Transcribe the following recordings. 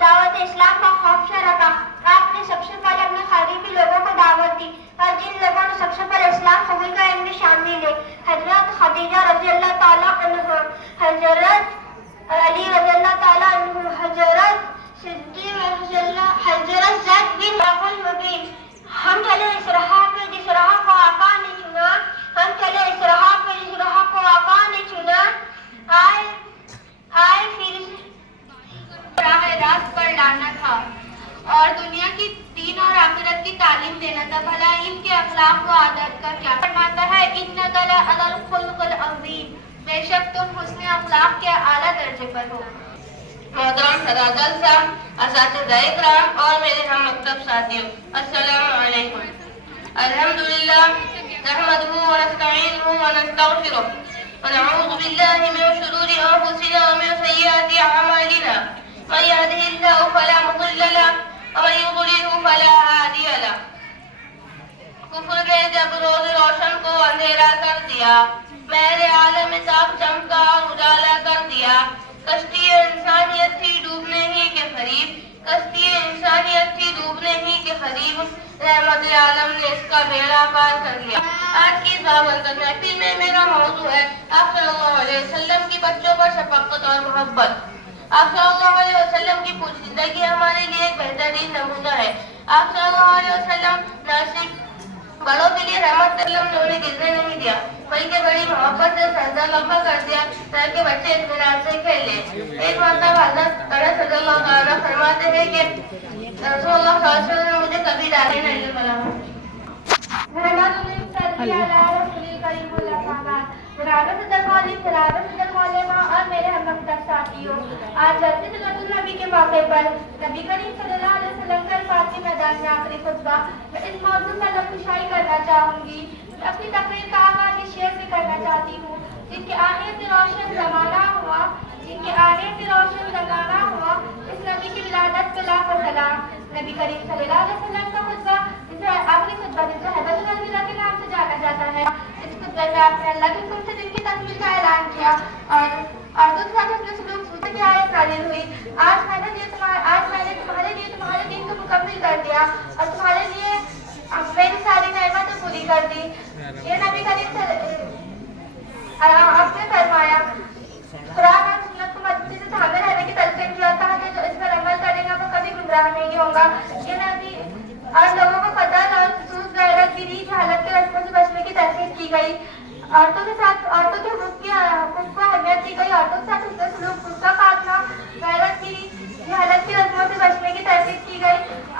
دعوت اسلام کا خوف رکھا. آپ نے سب سے پہلے اپنے قریبی لوگوں کو دعوت دی اور جن لوگوں نے سب سے پہلے اسلام قبول کیا ان میں شامل ہے حضرت خدیجہ رضی اللہ تعالیٰ عنہ، حضرت علی رضی اللہ تعالیٰ عنہ، حضرت صدیق رضی اللہ، حضرت زید بن المبین. ہم چلے اس راہ پہ جس راہ کو آقا نے چنا، ہم چلے اس راہ پہ جس راہ کو آقا نے چنا. آئے پھر راہ راست پر لانا تھا اور دنیا کی دین اور آخرت کی تعلیم دینا تھا. بھلا ان کے اخلاق و عادت کا کیا فرماتا ہے؟ انک لعلی الخلق العظیم، بے شک تم حسن اخلاق کے اعلیٰ درجے پر ہو. محترم صدر صاحب، اساتذہ اکرام اور میرے ہم مکتب ساتھیوں، السلام علیکم. الحمدللہ نحمدہ ونستعینہ ونستغفرہ ونعوذ باللہ من شرور انفسنا ومن سیئات اعمالنا، من یهده اللہ فلا مضل له ومن یضللہ فلا ہادی له. کفر نے جب روز روشن کو اندھیرا کر دیا، میرے عالم تاب چمکا اور اجالا کر دیا. کشتی انسانیت تھی ڈوبنے ہی کے قریب، کشتی انسانیت تھی ڈوبنے ہی کے قریب، رحمت عالم نے اس کا بیڑا پار کر لیا. آج کی بابرکت محفل میں میرا موضوع ہے آپ صلی اللہ علیہ وسلم کی بچوں پر شفقت اور محبت. آپ صلی اللہ علیہ وسلم کی پوری زندگی ہمارے لیے ایک بہترین نمونہ ہے. آپ صلی اللہ علیہ وسلم نہ صرف بڑوں کے لیے رحمت نے انہیں گرنے نہیں دیا بلکہ بڑی محبت سے سجدہ لمبا کر دیا تاکہ بچے اطمینان سے کھیل لیں. ایک مرتبہ حضرت انس رضی اللہ تعالیٰ فرماتے ہیں کہ رسول اللہ صلی اللہ علیہ وسلم نے مجھے کبھی ڈانٹے نہیں بنا. اور میرے ہم مکتب ساتھیوں، آج النبی کے موقع پر نبی کریم صلی اللہ علیہ وسلم کا الفاظ میدان میں آخری خطبہ میں اس موضوع پر نقشائی کرنا چاہوں گی. اپنی تقریر کا آغاز اس شعر سے کرنا چاہتی ہوں: جن کے آنے سے روشن زمانہ ہوا، جن کے آنے سے روشن زمانہ ہوا، اس نبی کی ولادت پہ لاکھوں سلام. نبی کریم صلی اللہ علیہ وسلم کا خطبہ آخری خطبہ جسے حضرت الوداع کے نام سے جانا جاتا ہے. اس خطبے میں آپ نے اللہ کے حکم سے دن کی تکمیل کا اعلان کیا اور دوسرا اپنے سلوک سوچ کی آیت نازل ہوئی: آج میں نے تمہارے لیے تمہارے دین کو مکمل کر دیا اور تمہارے لیے میری ساری نعمتیں پوری کر دی. یہ نبی کریم آپ نے فرمایا قرآن اور سنت کو مضبوطی سے تھامے رہنے کی تلقین کیا تھا کہ جو اس پر عمل کرے گا وہ کبھی گمراہ نہیں ہوگا. یہ نبی اور لوگوں کو قتل اور خصوص غیرت گری جہالت کے رسموں سے بچنے کی تحقیق کی گئی. عورتوں کے حقوق کو اہمیت دی گئی. عورتوں کے ساتھ حسن سلوک، خود کا خاتمہ، غیرت گری جہالت کی رسموں سے بچنے کی تحقیق کی گئی.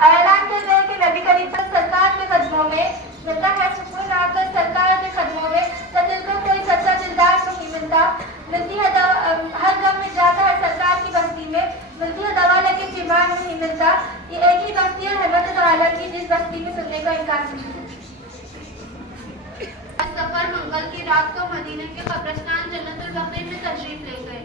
اعلان کیا گیا کہ نبی کریم سرکار کے قدموں میں ملتا ہے سکون، آ کر سرکار کے قدموں میں دل کو کوئی سچا دلدار نہیں ملتا. ملتی ہے ہر غم میں جاتا ہے سرکار کی بستی میں، ملتی ہے دوا لیکن بیمار نہیں ملتا. یہ ایک ہی بستی ہے رحمت تعالیٰ کی جس بستی میں سننے کا امکان نہیں. سفر منگل کی رات کو مدینہ کے قبرستان جنت البقیع میں تشریف لے گئے.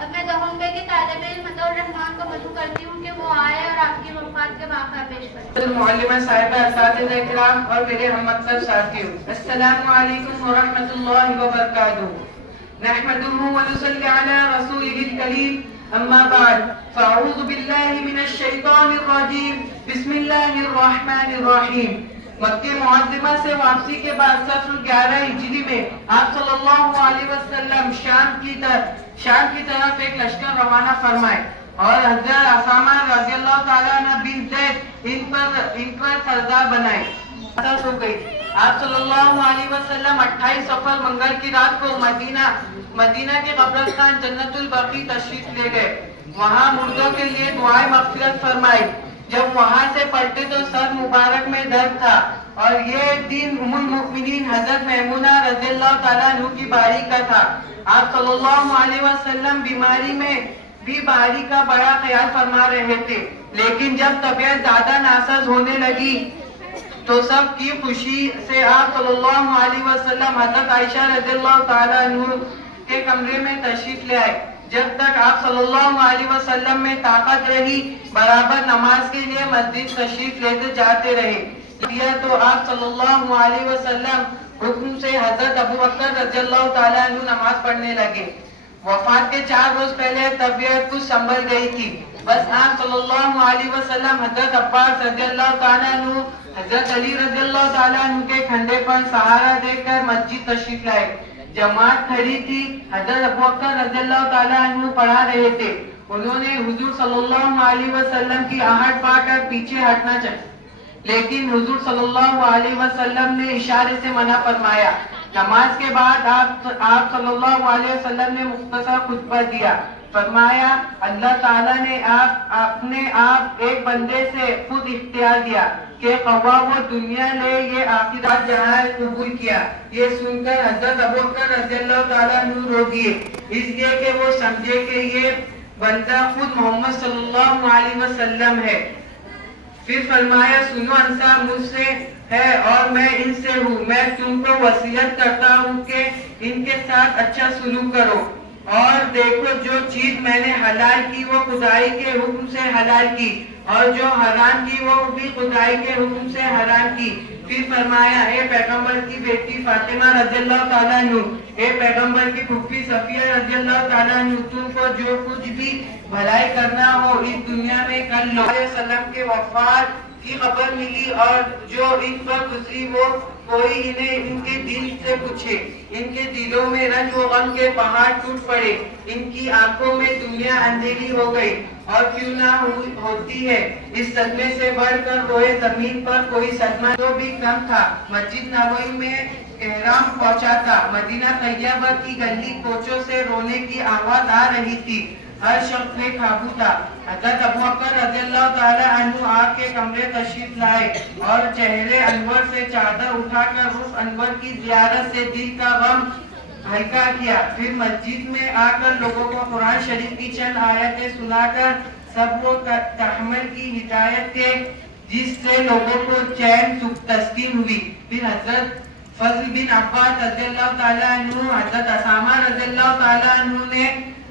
اب میں دہنبے کے طالب علم عطا الرحمان کو مدعو کرتی ہوں کہ وہ آئے اور آپ کی وفات کے واقعہ پیش کریں. معلمہ صاحبہ، اساتذہ اکرام اور میرے ہم مکتب ساتھیوں، السلام علیکم ورحمۃ اللہ وبرکاتہ. نحمده ونصلي على رسوله الكريم، اما بعد، فاعوذ باللہ من الشیطان الرجیم، بسم اللہ الرحمن الرحیم. مکہ معظمہ سے واپسی کے بعد 11 ہجری میں آپ صلی اللہ علیہ وسلم شام کی طرف ایک لشکر روانہ فرمائے اور حضرت اسامہ رضی اللہ تعالیٰ عنہ بن زید ان پر سردار بنائے. ہو گئی. آپ صلی اللہ علیہ وسلم 28 صفر منگل کی رات کو مدینہ کے قبرستان جنت البقیع تشریف لے گئے. وہاں مردوں کے لیے دعائیں مغفرت فرمائی. جب وہاں سے پلٹے تو سر مبارک میں درد تھا اور یہ دن ام المؤمنین حضرت میمونہ رضی اللہ تعالیٰ عنہ کی باری کا تھا. آپ صلی اللہ علیہ وسلم بیماری میں بھی باری کا بڑا خیال فرما رہے تھے، لیکن جب طبیعت زیادہ ناساز ہونے لگی تو سب کی خوشی سے آپ صلی اللہ علیہ وسلم حضرت عائشہ رضی اللہ تعالیٰ عنہ کے کمرے میں تشریف لے آئے. جب تک آپ صلی اللہ علیہ وسلم میں طاقت رہی برابر نماز کے لیے مسجد تشریف لیتے جاتے رہے. تو آپ صلی اللہ علیہ وسلم حکم سے حضرت ابوبکر رضی اللہ تعالیٰ عنہ نماز پڑھنے لگے. وفات کے 4 روز پہلے طبیعت کچھ سنبھل گئی تھی. بس آپ صلی اللہ علیہ وسلم حضرت عباس رضی اللہ تعالیٰ عنہ حضرت علی رضی اللہ تعالیٰ عنہ کے کھنڈے پر سہارا دے کر مسجد تشریف لائے. جماعت کھڑی تھی. حضرت ابو بکر رضی اللہ تعالیٰ عنہ پڑھا رہے تھے. انہوں نے حضور صلی اللہ علیہ وسلم کی آہٹ پا کر پیچھے ہٹنا چاہا، لیکن حضور صلی اللہ علیہ وسلم نے اشارے سے منع فرمایا. نماز کے بعد آپ صلی اللہ علیہ وسلم نے مختصر خطبہ دیا. فرمایا اللہ تعالیٰ نے اپنے آپ ایک بندے سے خود اختیار دیا کہ خواہ وہ دنیا لے یہ آخرت جہاں قبول کیا. یہ سن کر حضرت ابو بکر رضی اللہ تعالیٰ عنہ رو دیے، اس لیے کہ وہ سمجھے کہ یہ بندہ خود محمد صلی اللہ علیہ وسلم ہے. پھر فرمایا سنو انصار مجھ سے ہے اور میں ان سے ہوں. میں تم کو وصیت کرتا ہوں کہ ان کے ساتھ اچھا سلوک کرو، اور دیکھو جو چیز میں نے حلال کی وہ خدائی کے حکم سے حلال کی، اور جو حرام کی وہ بھی خدائی کے حکم سے حرام کی. پھر فرمایا اے پیغمبر کی بیٹی فاطمہ رضی اللہ تعالیٰ عنہ، اے پیغمبر کی پھوپھی صفیہ رضی اللہ تعالیٰ عنہ، تم کو جو کچھ بھی بھلائی کرنا ہو اس دنیا میں کر لو. علیہ وسلم کے وفات کی خبر ملی اور جو ان پر گزری وہ کوئی انہیں ان کے دل سے پوچھے. ان کے دلوں میں رنج و غم کے پہاڑ ٹوٹ پڑے. ان کی آنکھوں میں دنیا اندھیری ہو گئی اور کیوں نہ ہوتی ہے. اس صدمے سے بڑھ کر روئے زمین پر کوئی صدمہ جو بھی کم تھا. مسجد نبوی میں احرام پہنچا تھا. مدینہ طیبہ کی گلی کوچوں سے رونے کی آواز آ رہی تھی. ہر شخص بے قابو تھا. حضرت ابو بکر رضی اللہ تعالی عنہ آپ کے کمرے تشریف لائے اور چہرے انور سے چادر اٹھا کر رخ انور کی زیارت سے دل کا غم ہلکا کیا. پھر مسجد میں آ کر لوگوں کو قرآن شریف کی چند آیتیں سنا کر سب کو تحمل کی ہدایت کے، جس سے لوگوں کو چین تسکین ہوئی. پھر حضرت فضل بن عباس رضی اللہ تعالیٰ عنہ، حضرت اسامہ رضی اللہ تعالیٰ عنہ نے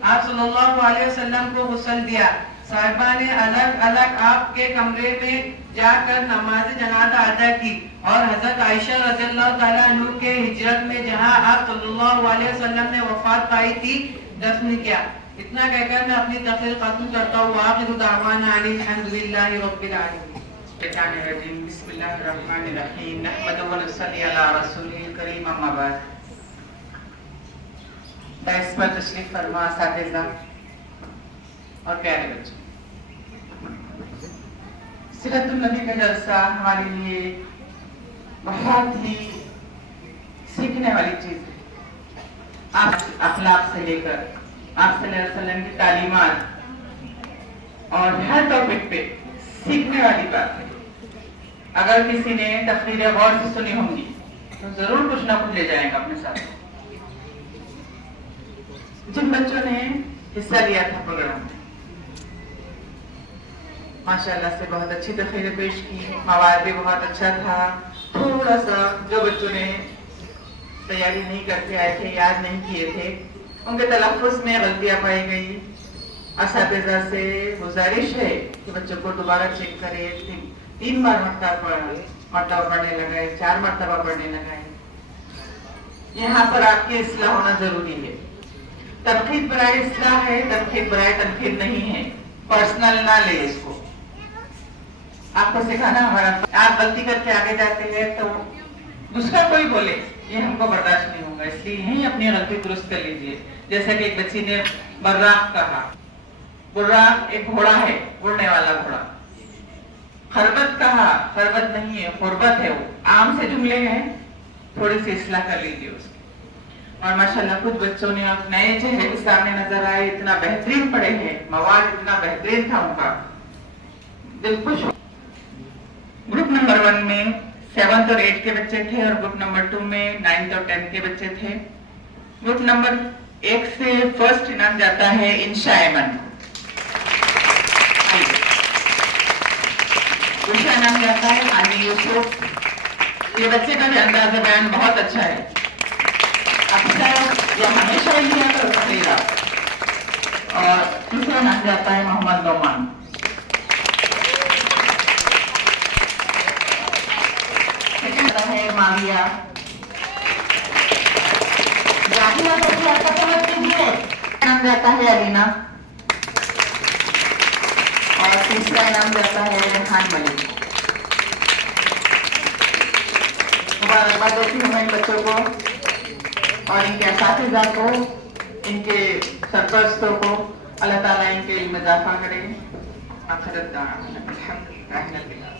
آپ صلی اللہ علیہ وسلم کو غسل دیا. صاحبہ نے الگ الگ آپ کے کمرے میں جا کر نماز جنازہ ادا کی اور حضرت عائشہ رضی اللہ تعالیٰ عنہ کے ہجرت میں جہاں آپ صلی اللہ علیہ وسلم نے وفات پائی تھی دفن کیا. اتنا کہہ کر میں اپنی تقریر ختم کرتا ہوں. آخر دعوانا الحمدللہ رب العالمین. بسم اللہ الرحمن الرحیم. نحمد و نصلی علی رسول کریم. اما بعد. دائس پر تشریف فرما اساتذہ اور پیارے بچے، سیرت النبی کا جلسہ ہمارے لیے بہت ہی سیکھنے والی چیز ہے. آپ اخلاق سے لے کر آپ صلی اللہ علیہ وسلم کی تعلیمات اور ہر ٹاپک پہ سیکھنے والی بات ہے. اگر کسی نے تقریریں غور سے سنی ہوں گی تو ضرور کچھ نہ کچھ لے جائیں گا اپنے ساتھ. جن بچوں نے حصہ لیا تھا پروگرام میں ماشاءاللہ سے بہت اچھی تقریریں پیش کی. مواد بھی بہت اچھا تھا. تھوڑا سا جو بچوں نے تیاری نہیں کرتے آئے تھے، یاد نہیں کیے تھے، ان کے تلفظ میں غلطیاں پائی گئی. اساتذہ سے گزارش ہے کہ بچوں کو دوبارہ چیک کرے. 3 بار مرتبہ پڑھنے لگائے، 4 مرتبہ پڑھنے لگائے. یہاں پر آپ کی اصلاح ہونا ضروری ہے. تنقید برائے اصلاح ہے، تنقید برائے تنقید نہیں ہے. پرسنل نہ لے اس کو. آپ کو سکھانا ہمارا. آپ غلطی کر کے آگے جاتے ہیں تو دوسرا کوئی بولے یہ ہم کو برداشت نہیں ہوگا، اس لیے یہیں اپنی غلطی درست کر لیجیے. جیسا کہ ایک بچی نے براق کہا. براق ایک گھوڑا ہے، اڑنے والا گھوڑا. خربت کہا، خربت نہیں ہے، خربت ہے. وہ عام سے جملے ہیں، تھوڑی سی اصلاح کر لیجیے اس کی. اور ماشاءاللہ کچھ بچوں نے نئے چہرے کے سامنے نظر آئے. اتنا بہترین پڑھے ہیں، مواد اتنا بہترین تھا ان کا، دل خوش ہو. گروپ نمبر 1 میں 7th اور 8th کے بچے تھے اور گروپ نمبر 2 میں 9th اور 10th کے بچے تھے. گروپ نمبر 1 سے فرسٹ انعام جاتا ہے انشا ایمن. دوسرا انعام جاتا ہے علی یوسف. یہ بچے کا بھی انداز بیان بہت اچھا ہے. اکثر یہ ہمیشہ ہی لیا کرتے گا. اور تیسرا نام جاتا ہے محمد نعمان. سیکنڈ ہے معاویہ. نام جاتا ہے علینا. اور تیسرا انعام جاتا ہے ریحان ملک. مبارکباد دیتی ہوں میں ان بچوں کو اور ان کے اساتذہ کو, ان کے سرپرستوں کو. اللہ تعالیٰ ان کے علم اضافہ کرے. آخرت الحمد للہ.